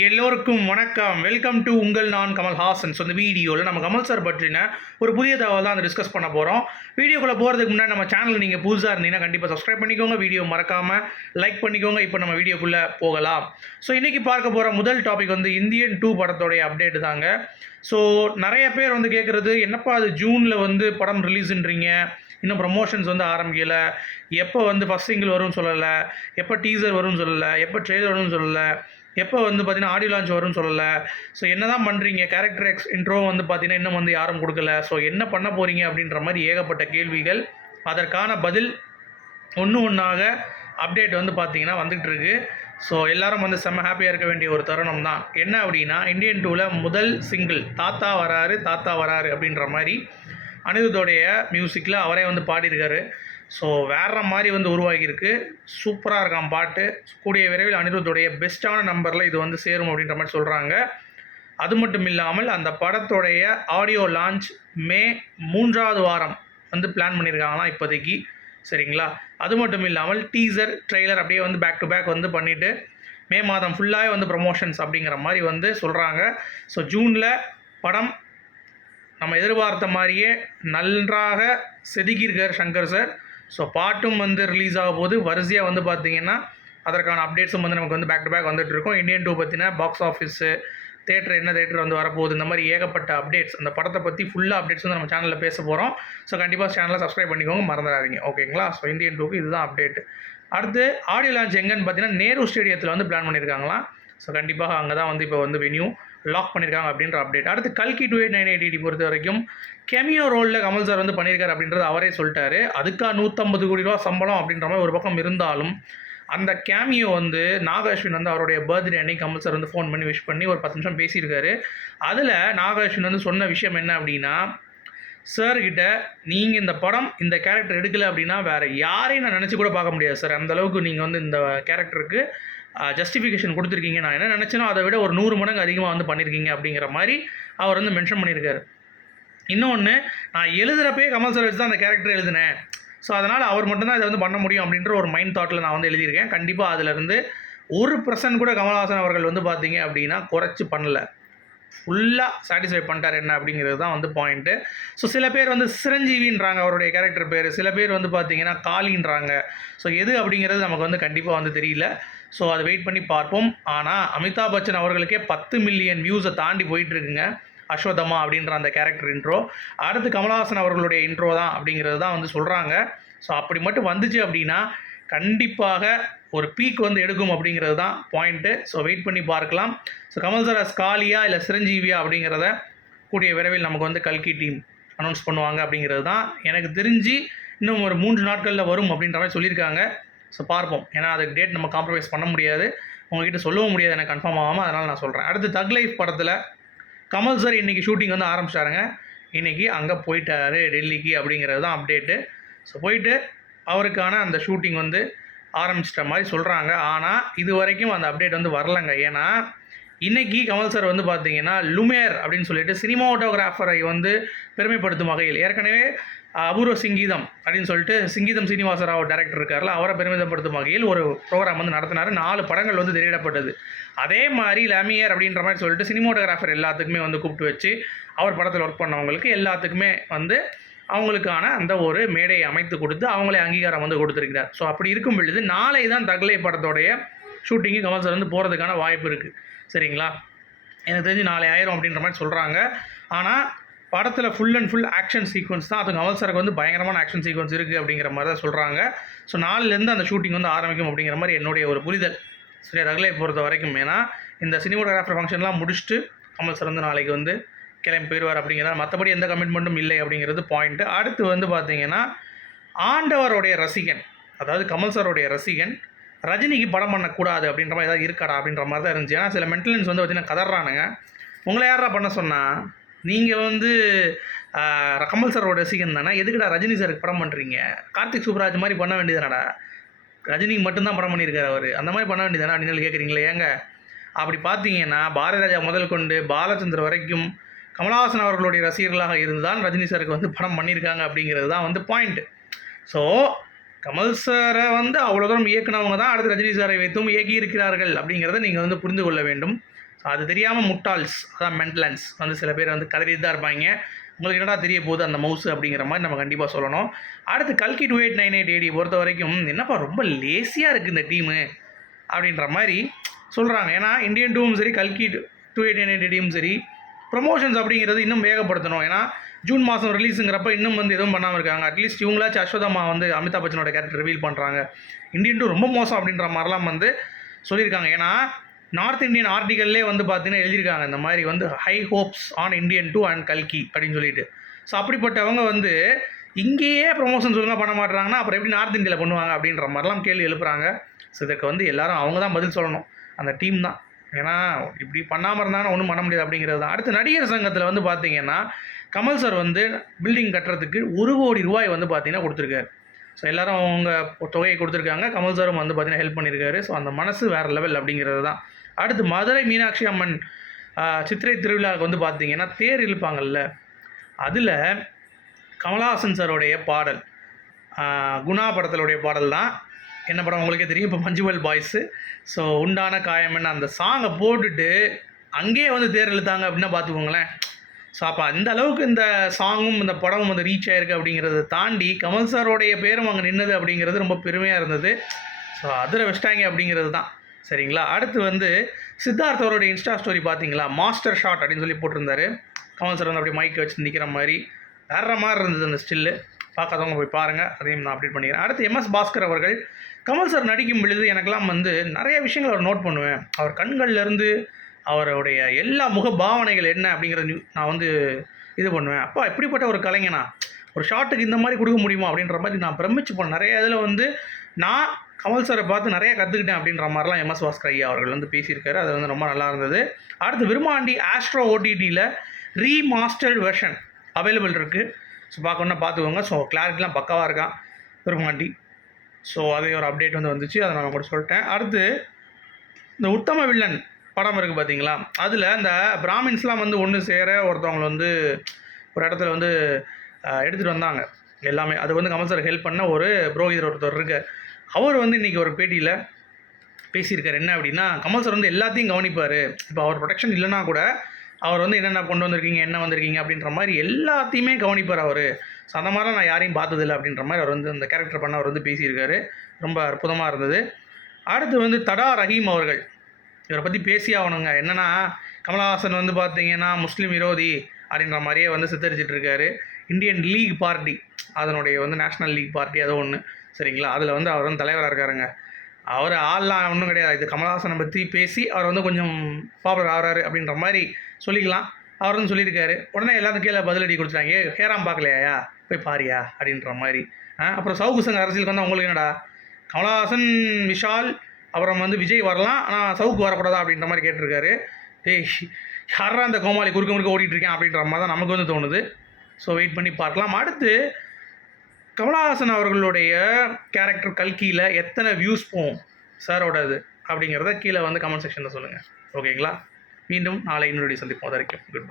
எல்லோருக்கும் வணக்கம். Welcome to உங்கள் நான் கமல்ஹாசன். ஸோ இந்த வீடியோவில் நம்ம கமல் சார் பற்றின ஒரு புதிய தகவல் தான் டிஸ்கஸ் பண்ண போகிறோம். வீடியோக்குள்ளே போகிறதுக்கு முன்னாடி நம்ம சேனல் நீங்கள் புதுசாக இருந்தீங்கன்னா கண்டிப்பாக சப்ஸ்கிரைப் பண்ணிக்கோங்க, வீடியோ மறக்காமல் லைக் பண்ணிக்கோங்க. இப்போ நம்ம வீடியோக்குள்ளே போகலாம். ஸோ இன்றைக்கி பார்க்க போகிற முதல் டாபிக் வந்து இந்தியன் 2 படத்தோடைய அப்டேட் தாங்க. ஸோ நிறைய பேர் வந்து கேட்குறது, என்னப்பா அது ஜூனில் வந்து படம் ரிலீஸுன்றீங்க, இன்னும் ப்ரமோஷன்ஸ் வந்து ஆரம்பிக்கலை, எப்போ வந்து ஃபஸ்ட் சிங்கிள் வரும்னு சொல்லலை, எப்போ டீசர் வரும்னு சொல்லலை, எப்போ ட்ரெய்லர் வரும்னு சொல்லலை, எப்போ வந்து பார்த்தீங்கன்னா ஆடியோ லான்ச் வரும்னு சொல்லலை. ஸோ என்ன தான் பண்ணுறீங்க, கேரக்டர் இன்ட்ரோ வந்து பார்த்தீங்கன்னா இன்னும் வந்து யாரும் கொடுக்கல, ஸோ என்ன பண்ண போகிறீங்க அப்படின்ற மாதிரி ஏகப்பட்ட கேள்விகள். அதற்கான பதில் ஒன்று ஒன்றாக அப்டேட் வந்து பார்த்தீங்கன்னா வந்துகிட்டு இருக்கு. ஸோ எல்லோரும் வந்து செம்ம ஹாப்பியாக இருக்க வேண்டிய ஒரு தருணம் தான். என்ன அப்படின்னா, இந்தியன் 2ல் முதல் சிங்கிள் தாத்தா வராரு தாத்தா வராரு அப்படின்ற மாதிரி அனிருத்தோடைய மியூசிக்கில் அவரே வந்து பாடியிருக்காரு. ஸோ வேறு மாதிரி வந்து உருவாகியிருக்கு. சூப்பராக இருக்கான் பாட்டு. கூடிய விரைவில் அனிருத்தோடைய பெஸ்ட்டான நம்பரில் இது வந்து சேரும் அப்படின்ற மாதிரி சொல்கிறாங்க. அது மட்டும் இல்லாமல் அந்த படத்தோடைய ஆடியோ லான்ச் மே 3வது வாரம் வந்து பிளான் பண்ணியிருக்காங்களாம் இப்போதைக்கு. சரிங்களா? அது மட்டும் இல்லாமல் டீசர் ட்ரெய்லர் அப்படியே வந்து பேக் டு பேக் வந்து பண்ணிவிட்டு மே மாதம் ஃபுல்லாகவே வந்து ப்ரமோஷன்ஸ் அப்படிங்கிற மாதிரி வந்து சொல்கிறாங்க. ஸோ ஜூனில் படம் நம்ம எதிர்பார்த்த மாதிரியே நன்றாக செதுக்கியிருக்கார் சங்கர் சார். ஸோ பாட்டும் வந்து ரிலீஸ் ஆக போது வரிசையாக வந்து பார்த்திங்கன்னா அதற்கான அப்டேட்ஸும் வந்து நமக்கு வந்து பேக் டு பேக் வந்துட்டு இருக்கும். இந்தியன் 2 பற்றின பாக்ஸ் ஆஃபீஸு, தேட்டர் என்ன தேட்டர் வந்து வரப்போகுது, இந்த மாதிரி ஏகப்பட்ட அப்டேட்ஸ், அந்த படத்தை பற்றி ஃபுல்லாக அப்டேட்ஸ் வந்து நம்ம சேனலில் பேச போகிறோம். ஸோ கண்டிப்பாக சேனலை சப்ஸ்கிரைப் பண்ணிக்கோங்க, மறந்துடாதீங்க. ஓகேங்களா? ஸோ இந்தியன் 2க்கு இதுதான் அப்டேட்டு. அடுத்து ஆடியோ லான்ச் எங்கன்னு பார்த்தீங்கன்னா நேரு ஸ்டேடியத்தில் வந்து பிளான் பண்ணியிருக்காங்களாம். ஸோ கண்டிப்பாக அங்கே தான் வந்து இப்போ வந்து வென்யூ லாக் பண்ணியிருக்காங்க அப்படின்ற அப்டேட். அடுத்து கல்கி 2898 பொறுத்த வரைக்கும் கேமியோ ரோலில் கமல் சார் வந்து பண்ணியிருக்காரு அப்படின்றது அவரே சொல்லிட்டாரு. அதுக்காக 150 கோடி ரூபா சம்பளம் அப்படின்ற மாதிரி ஒரு பக்கம் இருந்தாலும், அந்த கேமியோ வந்து நாக அஸ்வின் வந்து அவருடைய பர்த்டே அன்னைக்கு கமல் சார் வந்து ஃபோன் பண்ணி விஷ் பண்ணி ஒரு 10 நிமிஷம் பேசியிருக்காரு. அதில் நாக அஸ்வின் வந்து சொன்ன விஷயம் என்ன அப்படின்னா, சார்கிட்ட நீங்கள் இந்த படம் இந்த கேரக்டர் எடுக்கலை அப்படின்னா வேறு யாரையும் நான் நினச்சி கூட பார்க்க முடியாது சார், அந்தளவுக்கு நீங்கள் வந்து இந்த கேரக்டருக்கு ஜஸ்டிஃபிகேஷன் கொடுத்துருக்கீங்க, நான் என்ன நினச்சேனோ அதை விட ஒரு 100 மடங்கு அதிகமாக வந்து பண்ணியிருக்கீங்க அப்படிங்கிற மாதிரி அவர் வந்து மென்ஷன் பண்ணியிருக்காரு. இன்னொன்று, நான் எழுதுகிறப்பே கமல் சார் வச்சு தான் அந்த கேரக்டர் எழுதினேன், ஸோ அதனால் அவர் மட்டும்தான் இதை வந்து பண்ண முடியும் அப்படின்ற ஒரு மைண்ட் தாட்டில் நான் வந்து எழுதியிருக்கேன். கண்டிப்பாக அதிலிருந்து 1% கூட கமல்ஹாசன் அவர்கள் வந்து பார்த்தீங்க அப்படின்னா குறைச்சி பண்ணலை, ஃபுல்லாக சாட்டிஸ்ஃபை பண்ணிட்டார் என்ன அப்படிங்கிறது தான் வந்து பாயிண்ட்டு. ஸோ சில பேர் வந்து சிரஞ்சீவின்றாங்க அவருடைய கேரக்டர் பேர், சில பேர் வந்து பார்த்தீங்கன்னா காளின்றாங்க. ஸோ எது அப்படிங்கிறது நமக்கு வந்து கண்டிப்பாக வந்து தெரியல. ஸோ அதை வெயிட் பண்ணி பார்ப்போம். ஆனால் அமிதாப் பச்சன் அவர்களுக்கே 10 மில்லியன் வியூஸை தாண்டி போயிட்டுருக்குங்க அஸ்வதமா அப்படின்ற அந்த கேரக்டர் இன்ட்ரோ. அடுத்து கமல்ஹாசன் அவர்களுடைய இன்ட்ரோ தான் அப்படிங்கிறது தான் வந்து சொல்கிறாங்க. ஸோ அப்படி மட்டும் வந்துச்சு அப்படின்னா கண்டிப்பாக ஒரு பீக் வந்து எடுக்கும் அப்படிங்கிறது தான் பாயிண்ட்டு. ஸோ வெயிட் பண்ணி பார்க்கலாம். ஸோ கமல் சார் காளியா இல்லை சிரஞ்சீவியா அப்படிங்கிறத கூடிய விரைவில் நமக்கு வந்து கல்கி டீம் அனௌன்ஸ் பண்ணுவாங்க அப்படிங்கிறது தான் எனக்கு தெரிஞ்சு இன்னும் ஒரு 3 நாட்களில் வரும் அப்படின்ற மாதிரி சொல்லியிருக்காங்க. ஸோ பார்ப்போம். ஏன்னா அதுக்கு டேட் நம்ம காம்ப்ரமைஸ் பண்ண முடியாது, உங்ககிட்ட சொல்லவும் முடியாது எனக்கு கன்ஃபார்ம் ஆகாமல், அதனால் நான் சொல்கிறேன். அடுத்து தக் லைஃப் படத்தில் கமல் சார் இன்றைக்கி ஷூட்டிங் வந்து ஆரம்பிச்சிட்டாருங்க. இன்றைக்கி அங்கே போயிட்டார் டெல்லிக்கு அப்படிங்கிறது தான் அப்டேட்டு. ஸோ போயிட்டு அவருக்கான அந்த ஷூட்டிங் வந்து ஆரம்பிச்சிட்ட மாதிரி சொல்கிறாங்க. ஆனால் இது வரைக்கும் அந்த அப்டேட் வந்து வரலைங்க. ஏன்னா இன்றைக்கி கமல் சார் வந்து பார்த்திங்கன்னா லுமேர் அப்படின்னு சொல்லிட்டு சினிமாட்டோகிராஃபரை வந்து பெருமைப்படுத்தும் வகையில், ஏற்கனவே அபூர்வ சிங்கீதம் அப்படின்னு சொல்லிட்டு சிங்கீதம் சீனிவாசராவ் டைரக்டர் இருக்கார்ல, அவரை பெருமிதப்படுத்தும் வகையில் ஒரு ப்ரோக்ராம் வந்து நடத்தினார். 4 படங்கள் வந்து திரையிடப்பட்டது. அதே மாதிரி லமியர் அப்படின்ற மாதிரி சொல்லிட்டு சினிமாட்டோகிராஃபர் எல்லாத்துக்குமே வந்து கூப்பிட்டு வச்சு அவர் படத்தில் ஒர்க் பண்ணவங்களுக்கு எல்லாத்துக்குமே வந்து அவங்களுக்கான அந்த ஒரு மேடையை அமைத்து கொடுத்து அவங்களே அங்கீகாரம் வந்து கொடுத்துருக்கிறார். ஸோ அப்படி இருக்கும் பொழுது நாளை தான் தக்லை படத்தோடைய ஷூட்டிங்கு கமல் சார் வந்து போகிறதுக்கான வாய்ப்பு இருக்குது. சரிங்களா? எனக்கு தெரிஞ்சு நாளை ஆயிரும் அப்படின்ற மாதிரி சொல்கிறாங்க. ஆனால் படத்தில் full and full action sequence தான். அது கமல் சாருக்கு வந்து பயங்கரமான ஆக்ஷன் சீக்வன்ஸ் இருக்குது அப்படிங்கிற மாதிரி தான் சொல்கிறாங்க. ஸோ நாளிலேருந்து அந்த ஷூட்டிங் வந்து ஆரம்பிக்கும் அப்படிங்கிற மாதிரி என்னுடைய ஒரு புரிதல். சரி, தக்லை பொறுத்த வரைக்கும். ஏன்னா இந்த சினிமாட்டோகிராஃபர் ஃபங்க்ஷன்லாம் முடிச்சுட்டு கமல் சார் வந்து நாளைக்கு வந்து கிளம்பி போயிடுவார் அப்படிங்கிறத, மற்றபடி எந்த கமிட்மெண்ட்டும் இல்லை அப்படிங்கிறது பாயிண்ட்டு. அடுத்து வந்து பார்த்திங்கன்னா ஆண்டவருடைய ரசிகன், அதாவது கமல் சாருடைய ரசிகன் ரஜினிக்கு படம் பண்ணக்கூடாது அப்படின்ற மாதிரி ஏதாவது இருக்காடா அப்படின்ற மாதிரி தான் இருந்துச்சு. ஏன்னா சில மென்டலன்ஸ் வந்து பார்த்திங்கன்னா கதறானுங்க, உங்களை யாரா பண்ண சொன்னால், நீங்கள் வந்து கமல் சாரோட ரசிகன் தானே, எதுக்குடா ரஜினி சாருக்கு படம் பண்ணுறீங்க, கார்த்திக் சுப்ராஜ் மாதிரி பண்ண வேண்டியதுனடா, ரஜினிக்கு மட்டும்தான் படம் பண்ணியிருக்காரு அவர், அந்த மாதிரி பண்ண வேண்டியதானே அப்படின்னு கேட்குறீங்களே. ஏங்க அப்படி பார்த்தீங்கன்னா பாரதி ராஜா முதல் கொண்டு பாலச்சந்தர் வரைக்கும் கமல்ஹாசன் அவர்களுடைய ரசிகர்களாக இருந்து தான் ரஜினி சாருக்கு வந்து படம் பண்ணியிருக்காங்க அப்படிங்கிறது தான் வந்து பாயிண்ட்டு. ஸோ கமல் சாரை வந்து அவ்வளோ தூரம் இயக்குனவங்க தான் அடுத்து ரஜினி சாரை வைத்தும் இயக்கி இருக்கிறார்கள் அப்படிங்கிறத நீங்கள் வந்து புரிந்து கொள்ள வேண்டும். அது தெரியாமல் முட்டாள்ஸ் அதான் மென்டலன்ஸ் வந்து சில பேர் வந்து கதறிட்டு தான் இருப்பாங்க. உங்களுக்கு என்னடா தெரிய போகுது அந்த மவுஸ் அப்படிங்கிற மாதிரி நம்ம கண்டிப்பாக சொல்லணும். அடுத்து கல்கி 2898 AD பொறுத்த வரைக்கும் என்னப்பா ரொம்ப லேசியாக இருக்குது இந்த டீமு அப்படின்ற மாதிரி சொல்கிறாங்க. ஏன்னா இந்தியன் டூவும் சரி கல்கி 2898 ADயும் சரி ப்ரொமோஷன்ஸ் அப்படிங்கிறது இன்னும் வேகப்படுத்தணும். ஏன்னா ஜூன் மாதம் ரிலீஸுங்கிறப்ப இன்னும் வந்து எதுவும் பண்ணாமல் இருக்காங்க. அட்லீஸ்ட் இவங்களாச்சும் அஸ்வதாமா வந்து அமிதாப் பச்சனோட கேரக்டர் ரிவீல் பண்ணுறாங்க. இந்தியன் டூ ரொம்ப மோசம் அப்படின்ற மாதிரிலாம் வந்து சொல்லியிருக்காங்க. ஏன்னா நார்த் இந்தியன் ஆர்டிக்கல்லே வந்து பார்த்தீங்கன்னா எழுதியிருக்காங்க இந்த மாதிரி வந்து high hopes on Indian two and கல்கி அப்படின்னு சொல்லிட்டு. ஸோ அப்படிப்பட்டவங்க வந்து இங்கேயே ப்ரொமோஷன்ஸ் ஒழுங்காக பண்ண மாட்டுறாங்கன்னா அப்புறம் எப்படி நார்த் இந்தியாவில் பண்ணுவாங்க அப்படின்ற மாதிரிலாம் கேள்வி எழுப்புறாங்க. ஸோ இதுக்கு வந்து எல்லாரும் அவங்க தான் பதில் சொல்லணும், அந்த டீம் தான். ஏன்னா இப்படி பண்ணாமல் இருந்தாங்கன்னா ஒன்றும் பண்ண முடியாது அப்படிங்கிறது தான். அடுத்து நடிகர் சங்கத்தில் வந்து பார்த்தீங்கன்னா கமல் சார் வந்து பில்டிங் கட்டுறதுக்கு 1 கோடி ரூபாய் வந்து பார்த்தீங்கன்னா கொடுத்துருக்காரு. ஸோ எல்லோரும் அவங்க தொகையை கொடுத்துருக்காங்க. கமல் சாரும் வந்து பார்த்தீங்கன்னா ஹெல்ப் பண்ணியிருக்காரு. ஸோ அந்த மனசு வேறு லெவல் அப்படிங்கிறது தான். அடுத்து மதுரை மீனாட்சி அம்மன் சித்திரை திருவிழாவுக்கு வந்து பார்த்தீங்கன்னா தேர் இழுப்பாங்கல்ல, அதில் கமலஹாசன் சாரோடைய பாடல் குணா படத்தினுடைய பாடல் தான். என்ன படம் உங்களுக்கே தெரியும், இப்போ மஞ்சுவல் பாய்ஸு. ஸோ உண்டான காயம்னு அந்த சாங்கை போட்டுட்டு அங்கேயே வந்து தேர் இழுத்தாங்க அப்படின்னா பார்த்துக்கோங்களேன். ஸோ அப்போ அந்த அளவுக்கு இந்த சாங்கும் இந்த படமும் வந்து ரீச் ஆகிருக்கு அப்படிங்கிறத தாண்டி கமல் சாரோடைய பேரும் அங்கே நின்னது அப்படிங்கிறது ரொம்ப பெருமையாக இருந்தது. ஸோ அதில் வச்சிட்டாங்க அப்படிங்கிறது தான். சரிங்களா. அடுத்து வந்து சித்தார்த் அவருடைய இன்ஸ்டா ஸ்டோரி பார்த்தீங்களா, மாஸ்டர் ஷாட் அப்படின்னு சொல்லி போட்டிருந்தாரு. கமல் சார் வந்து அப்படியே மைக்கை வச்சு நிற்கிற மாதிரி வேற மாதிரி இருந்தது அந்த ஸ்டில்லு. பார்க்காதவங்க போய் பாருங்கள், அதையும் நான் அப்டேட் பண்ணிக்கிறேன். அடுத்து MS பாஸ்கர் அவர்கள் கமல் சார் நடிக்கும் பொழுது எனக்கெல்லாம் வந்து நிறைய விஷயங்கள் அவர் நோட் பண்ணுவேன். அவர் கண்கள்லேருந்து அவருடைய எல்லா முக பாவனைகள் என்ன அப்படிங்கிறத நான் வந்து இது பண்ணுவேன். அப்பா இப்படிப்பட்ட ஒரு கலைஞனா ஒரு ஷாட்டுக்கு இந்த மாதிரி கொடுக்க முடியுமா அப்படின்ற மாதிரி நான் பிரமிச்சு போனேன். நிறைய இதில் வந்து நான் கமல் சாரை பார்த்து நிறைய கற்றுக்கிட்டேன் அப்படின்ற மாதிரிலாம் MS பாஸ்கர் ஐயா அவர்கள் வந்து பேசியிருக்காரு. அது வந்து ரொம்ப நல்லா இருந்தது. அடுத்து விருமாண்டி ஆஸ்ட்ரோ OTTயில் ரீமாஸ்டர்ட் வெர்ஷன் அவைலபிள் இருக்குது. ஸோ பார்க்கணுன்னா பார்த்துக்கோங்க. ஸோ கிளாரிட்டிலாம் பக்காவாக இருக்கான் விருமாண்டி. ஸோ அதே ஒரு அப்டேட் வந்து வந்துச்சு, அதை நான் கூட சொல்லிட்டேன். அடுத்து இந்த உத்தம வில்லன் படம் இருக்குது பார்த்தீங்களா, அதில் இந்த பிராமின்ஸ்லாம் வந்து ஒன்று சேர ஒருத்தவங்களை வந்து ஒரு இடத்துல வந்து எடுத்துகிட்டு வந்தாங்க எல்லாமே. அது வந்து கமல் சார் ஹெல்ப் பண்ண ஒரு புரோகிதர் ஒருத்தர் இருக்கு. அவர் வந்து இன்றைக்கி ஒரு பேட்டியில் பேசியிருக்கார். என்ன அப்படின்னா, கமல் சார் வந்து எல்லாத்தையும் கவனிப்பார். இப்போ அவர் ப்ரொடெக்ஷன் இல்லைனா கூட அவர் வந்து என்னென்ன கொண்டு வந்திருக்கீங்க, என்ன வந்திருக்கீங்க அப்படின்ற மாதிரி எல்லாத்தையுமே கவனிப்பார் அவர். ஸோ அந்த மாதிரிலாம் நான் யாரையும் பார்த்ததில்லை அப்படின்ற மாதிரி அவர் வந்து அந்த கேரக்டர் பண்ண அவர் வந்து பேசியிருக்காரு. ரொம்ப அற்புதமாக இருந்தது. அடுத்து வந்து தடா ரஹீம் அவர்கள், இவரை பற்றி பேசி ஆகணுங்க. என்னென்னா, கமலஹாசன் வந்து பார்த்தீங்கன்னா முஸ்லீம் விரோதி அப்படின்ற மாதிரியே வந்து சித்தரிச்சிட்டு இருக்காரு. இந்தியன் லீக் பார்ட்டி, அதனுடைய வந்து நேஷ்னல் லீக் பார்ட்டி அது ஒன்று, சரிங்களா. அதில் வந்து அவர் வந்து தலைவராக இருக்காருங்க. அவர் ஆள்லாம் ஒன்றும் கிடையாது. இது கமலஹாசனை பற்றி பேசி அவர் வந்து கொஞ்சம் பாப்புலர் ஆகிறாரு அப்படின்ற மாதிரி சொல்லிக்கலாம். அவர் வந்து சொல்லியிருக்காரு. உடனே எல்லாத்துக்கும் கீழே பதிலடி கொடுத்துட்டாங்க. ஹேராம் பார்க்கலையா, போய் பாரியா அப்படின்ற மாதிரி. அப்புறம் சவுக்கு சங்க அரசியலுக்கு வந்து உங்களுக்கு என்னடா, கமலஹாசன், விஷால், அப்புறம் வந்து விஜய் வரலாம், ஆனால் சவுக்கு வரக்கூடாதா அப்படின்ற மாதிரி கேட்டிருக்காரு. யாரா அந்த கோமாளி குறுக்க முறுக்க ஓடிட்டுருக்கேன் அப்படின்ற மாதிரி தான் நமக்கு வந்து தோணுது. ஸோ வெயிட் பண்ணி பார்க்கலாம். அடுத்து கமலஹாசன் அவர்களுடைய கேரக்டர் கல்கியில் எத்தனை வியூஸ் போகும் சாரோடது அப்படிங்கிறத கீழே வந்து கமெண்ட் செக்ஷனில் சொல்லுங்கள். ஓகேங்களா. மீண்டும் நாளை இன்னொரு சந்திப்போம். அது வரைக்கும் குட் பை.